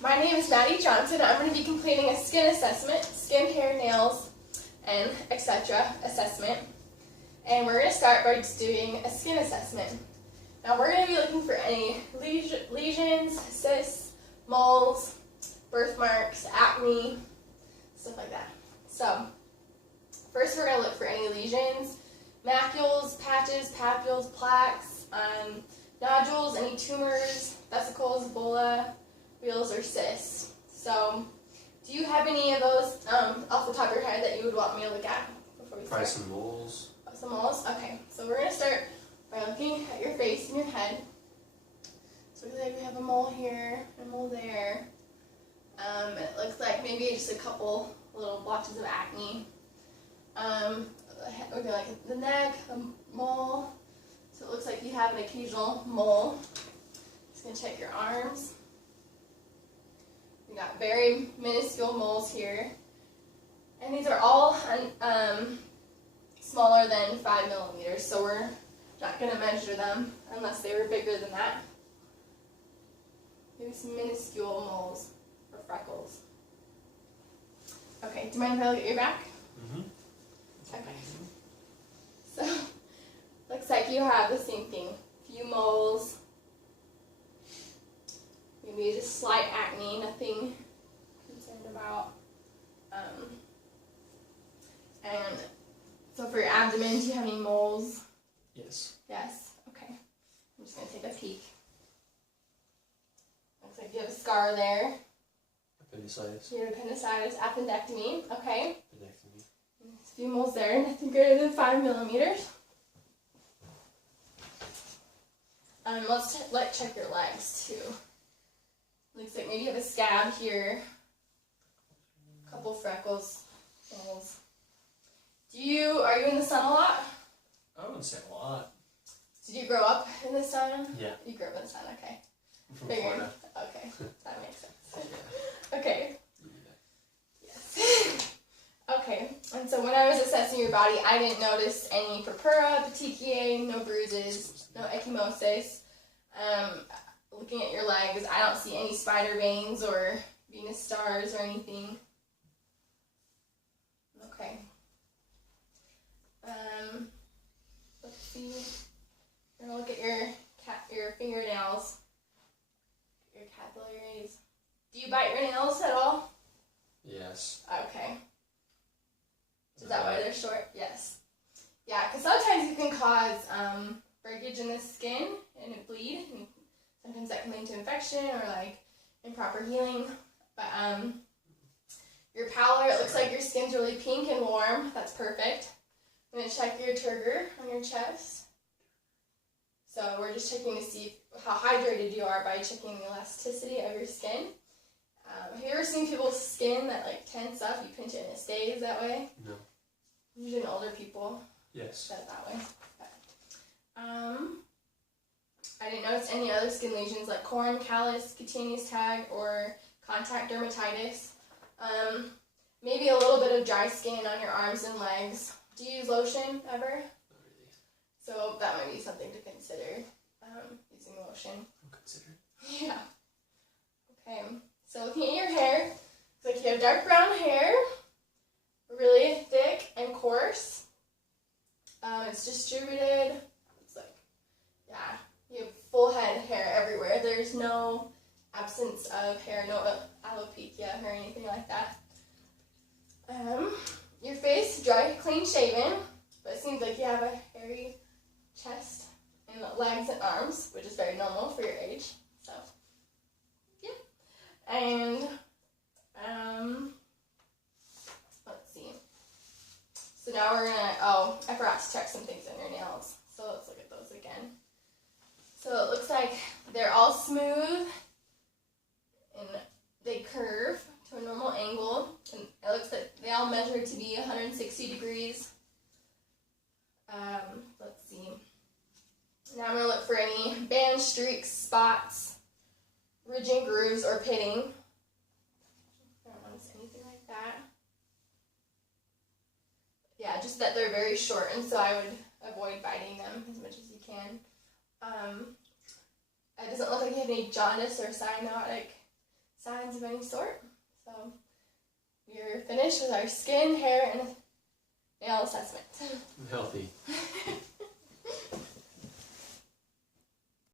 My name is Maddie Johnson. I'm going to be completing a skin assessment, skin, hair, nails, and etc. assessment. And we're going to start by just doing a skin assessment. Now we're going to be looking for any lesions, cysts, moles, birthmarks, acne, stuff like that. So first we're going to look for any lesions, macules, patches, papules, plaques, nodules, any tumors, vesicles, bulla, wheals, or cysts. So do you have any of those off the top of your head that you would want me to look at before we start? Probably some moles. Some moles? Okay, so we're going to start by looking at your face and your head. So it looks like we have a mole here, a mole there. It looks like maybe just a couple little blotches of acne. Okay, like the neck, a mole. So it looks like you have an occasional mole. Just going to check your arms. We got very minuscule moles here. And these are all smaller than 5 millimeters, so we're not going to measure them unless they were bigger than that. Maybe some minuscule moles or freckles. Okay, do you mind if I look at your back? Mm-hmm. Okay. So, looks like you have the same thing. A few moles. Maybe just slight acne, nothing concerned about. And so for your abdomen, do you have any moles? Yes. Yes. Okay. I'm just going to take a peek. Looks like you have a scar there. Appendicitis. You have appendicitis, appendectomy. Okay. Appendectomy. A few moles there, nothing greater than 5 millimeters. Let's check your legs too. Looks like maybe you have a scab here. A couple freckles, moles. Are you in the sun a lot? I wouldn't say a lot. Did you grow up in the sun? Yeah. You grew up in the sun, okay. I'm from Figured. Florida. Okay, that makes sense. Yeah. Okay. Yes. Okay, and so when I was assessing your body, I didn't notice any purpura, petechiae, no bruises, no ecchymosis. Looking at your legs, I don't see any spider veins or Venus stars or anything. Okay. Let's see. We're gonna look at your fingernails, your capillaries. Do you bite your nails at all? Yes. Okay. Is that why they're short? Yes. Yeah, because sometimes it can cause breakage in the skin and it bleed, and sometimes that can lead to infection or like improper healing. But your pallor, it looks like your skin's really pink and warm. That's perfect. I'm going to check your turgor on your chest. So we're just checking to see how hydrated you are by checking the elasticity of your skin. Have you ever seen people's skin that like tense up? You pinch it and it stays that way? No. Usually older people Yes. that way. I didn't notice any other skin lesions like corn, callus, cutaneous tag, or contact dermatitis. Maybe a little bit of dry skin on your arms and legs. Do you use lotion ever? Not really. So that might be something to consider, using lotion. I'll consider it. Yeah. Okay. So looking at your hair, looks like you have dark brown hair, really thick and coarse. It's distributed. It's like, yeah, you have full head hair everywhere. There's no absence of hair, no alopecia or anything like that. Your face, dry, clean shaven, but it seems like you have a hairy chest and legs and arms, which is very normal for your age. So, yeah. And, let's see. So now we're gonna, I forgot to check some things on your nails. So let's look at those again. So it looks like they're all smooth and they curve to a normal angle, and it looks like they all measure to be 160 degrees. Let's see. Now I'm going to look for any bands, streaks, spots, ridging grooves, or pitting. I don't notice anything like that. Yeah, just that they're very short, and so I would avoid biting them as much as you can. It doesn't look like you have any jaundice or cyanotic signs of any sort. So we're finished with our skin, hair, and nail assessment. I'm healthy.